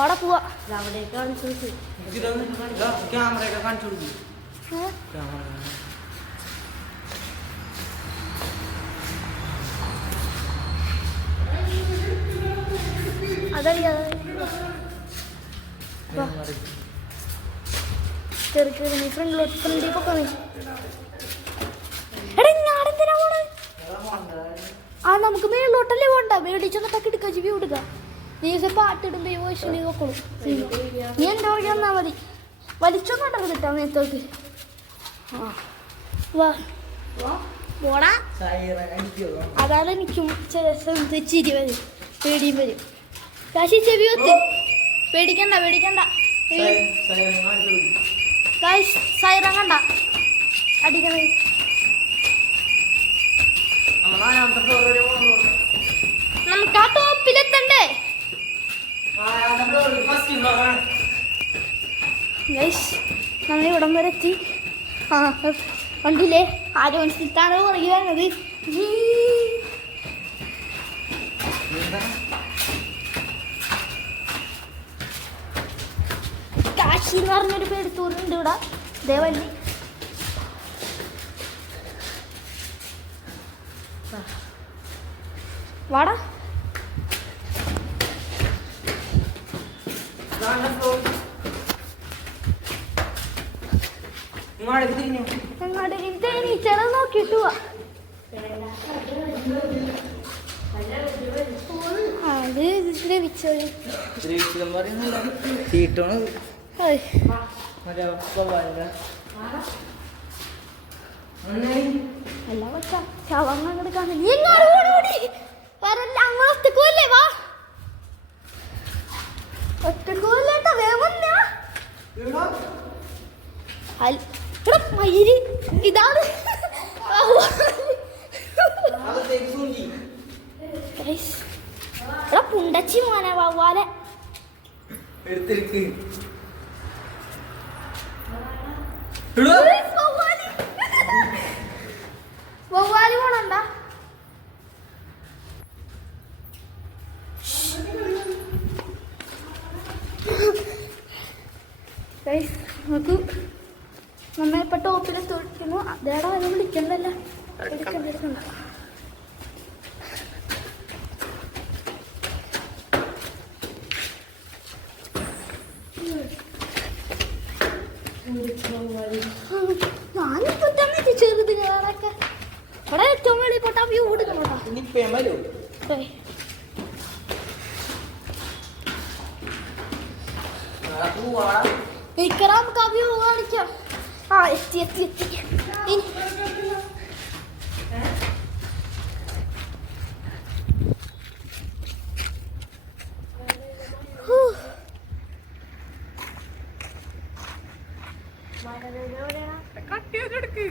അവിടെ പോവാ. ക്യാമറയൊക്കെ കാണിച്ചു കൊടുക്കും. ചെറിയ ചെറിയ ഫ്രണ്ടിലോട്ട് ഫ്രണ്ടിപ്പൊക്കെ ആ നമുക്ക് മേളിലോട്ടല്ലേ പോണ്ട. മേടിച്ചൊന്നിട്ടൊക്കെ എടുക്കാം, വ്യൂ എടുക്കാം. നീ പാട്ടിടുമ്പോ വോയിസിന് നോക്കണം. നീ എൻ്റെ വഴി വന്നാൽ മതി. വലിച്ചൊന്നും കിട്ടാ നേരത്തേക്ക്. ആ വാ പോടാ. അതാണ് എനിക്കും ചില സ്ഥലത്ത് ചിരി വരും, പേടിയും വരും. കാശി ചെവി ഒത്ത് പേടിക്കണ്ട പേടിക്കണ്ട. സൈറം കണ്ട അടിക്കണേ. നമുക്ക് ആ ടോപ്പിലെത്തണ്ടേ? നമ്മൾ ഇവിടം വരെ എത്തി. ആ കണ്ടില്ലേ ആരോഗ്യത്താണ് പറയുന്നത്. കാശി എന്ന് പറഞ്ഞൊരു പേടിത്തൂരുണ്ട് ഇവിടെ. ദേവല്ലി വാടാ. ടീച്ചറെ നോക്കിട്ട് പോവാ. അത് ദ്രവിച്ചോളി. അല്ല കൊച്ചാ ശവങ്ങ എടുക്കാൻ വരല്ല. അങ്ങ് ഒറ്റക്കൂല്ലേ? വാ ഒറ്റക്കൂല്ലേട്ടാ വേവല്ല. മയില് ഇതാണ് പുണ്ടച്ചി മോനെ വവ്വാലെ വവ്വാലി പോണണ്ട. നമുക്ക് നന്നായിപ്പോ ടോപ്പില് തൊഴിക്കുന്നു. അതേടാ അത് വിളിക്കണ്ടല്ല, എടുക്കണ്ട. ഞാനിപ്പോ തന്നെ ചെറുത് കേറൊക്കെ ഇവിടെ ഏറ്റവും വെളിപ്പെട്ട വ്യൂ എടുക്കണോട്ടാ. എനിക്കറാ നമുക്ക് ആ വ്യൂ കാണിക്കാം. ആ എത്തി എത്തി എത്തി. കട്ടി എടുക്ക്.